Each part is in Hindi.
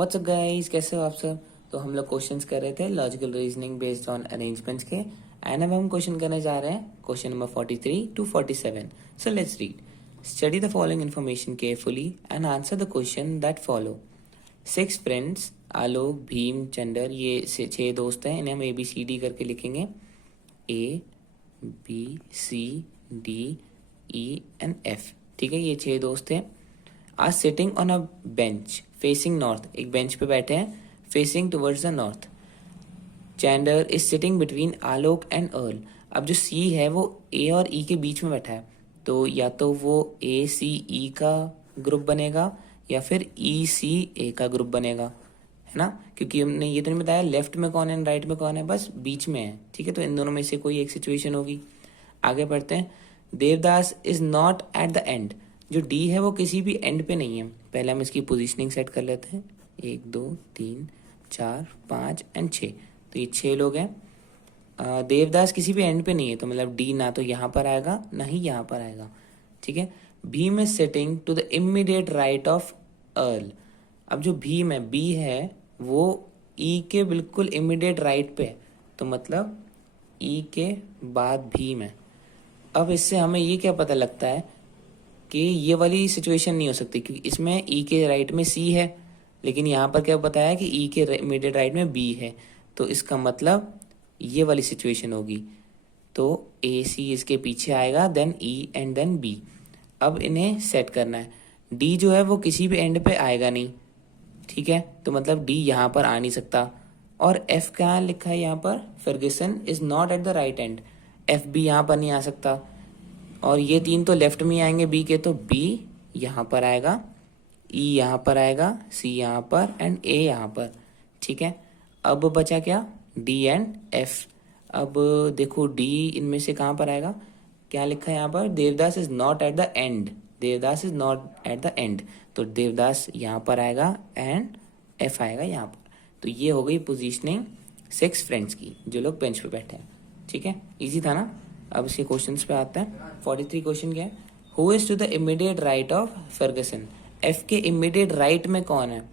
व्हाट्सअप गाइस, कैसे हो आप सब। तो हम लोग क्वेश्चंस कर रहे थे logical reasoning based on arrangements के, एंड अब हम क्वेश्चन करने जा रहे हैं question number 43 to 47। So let's read. Study the following information carefully and answer the question that follow. 6 friends, Alok, Bhim, Chander, ये 6 दोस्त हैं। इन्हें हम ABCD करके लिखेंगे, ABCDEF। ठीक है, ये 6 दोस्त हैं। Are sitting on a bench facing north, एक बेंच पे बैठे हैं facing towards the north. Chander is sitting between Alok and Earl. अब जो सी है वो ए और ई के बीच में बैठा है, तो या तो वो ACE का ग्रुप बनेगा या फिर ECA का ग्रुप बनेगा, है ना, क्योंकि हमने ये तो नहीं बताया लेफ्ट में कौन है राइट में कौन है, बस बीच में है। ठीक है, तो इन दोनों में से कोई एक सिचुएशन होगी। आगे बढ़ते हैं। Devdas is not at the end, जो डी है वो किसी भी एंड पे नहीं है। पहले हम इसकी पोजीशनिंग सेट कर लेते हैं, 1 2 3 4 5 एंड 6, तो ये 6 लोग हैं। देवदास किसी भी एंड पे नहीं है, तो मतलब डी ना तो यहाँ पर आएगा ना ही यहाँ पर आएगा। ठीक है। Bhim is sitting to the immediate right of Earl. अब जो भीम है, बी है, वो ई के बिल्कुल इमीडिएट राइट पे है, तो मतलब ई के बाद भीम है। अब इससे हमें ये क्या पता लगता है कि ये वाली सिचुएशन नहीं हो सकती, क्योंकि इसमें ई के राइट में सी है, लेकिन यहाँ पर क्या बताया कि ई के इमीडिएट राइट में बी है, तो इसका मतलब ये वाली सिचुएशन होगी। तो AC इसके पीछे आएगा, then E and then B। अब इन्हें सेट करना है। D जो है वो किसी भी एंड पे आएगा नहीं, ठीक है, तो मतलब D यहाँ पर आ नहीं सकता। और F कहाँ लिखा है यहाँ पर, Ferguson is not at the right end, F भी यहाँ पर नहीं आ सकता। और ये 3 तो लेफ्ट में ही आएंगे B के, तो B यहाँ पर आएगा, E यहाँ पर आएगा, C यहाँ पर एंड A यहाँ पर। ठीक है, अब बचा क्या, D एंड F। अब देखो D इनमें से कहाँ पर आएगा, क्या लिखा है यहाँ पर, Devdas is not at the end, Devdas is not at the end, तो देवदास यहाँ पर आएगा एंड F आएगा यहाँ पर। तो ये हो गई पोजीशनिंग 6 फ्रेंड्स की, जो लोग बेंच पे बैठे हैं। ठीक है, इजी था ना। अब इसके क्वेश्चंस पे आते हैं। 43 क्वेश्चन क्या है, who is to the immediate right of Ferguson. F के इमीडिएट राइट में कौन है,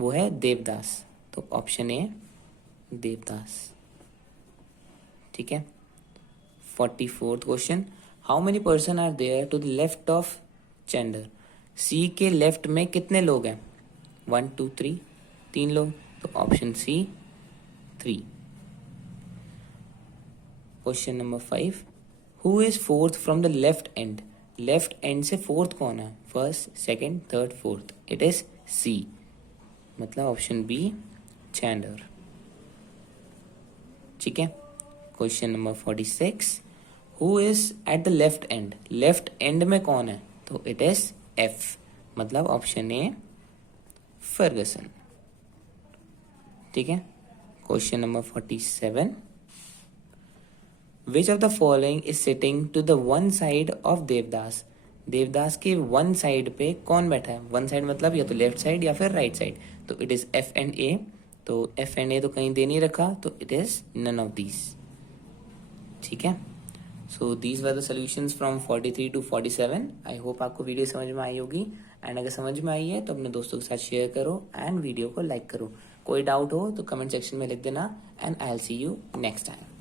वो है देवदास, तो ऑप्शन ए देवदास। ठीक है। 44th question, how many person are there to the left of Chander. C के लेफ्ट में कितने लोग हैं, 1 2 3, 3 लोग, तो option C 3। Question number 5, who is fourth from the left end. Left end से फोर्थ कौन है, first second third fourth, it is C, मतलब ऑप्शन बी चैंडर। ठीक है। Question number 46, who is at the left end. Left end में कौन है, तो इट इज एफ, मतलब ऑप्शन ए फर्गसन। ठीक है। Question number 47, which of the following is sitting to the one side of Devdas. Devdas के वन साइड पे कौन बैठा है, वन साइड मतलब या तो लेफ्ट साइड या फिर राइट साइड, तो it is F and A। तो F एंड A तो कहीं दे नहीं रखा, तो it is none of these. ठीक है। So these were the solutions from 43 to 47। I hope आपको वीडियो समझ में आई होगी, एंड अगर समझ में आई है तो अपने दोस्तों के साथ शेयर करो एंड वीडियो को लाइक करो। कोई डाउट हो तो कमेंट सेक्शन में लिख देना, and I will see you next time.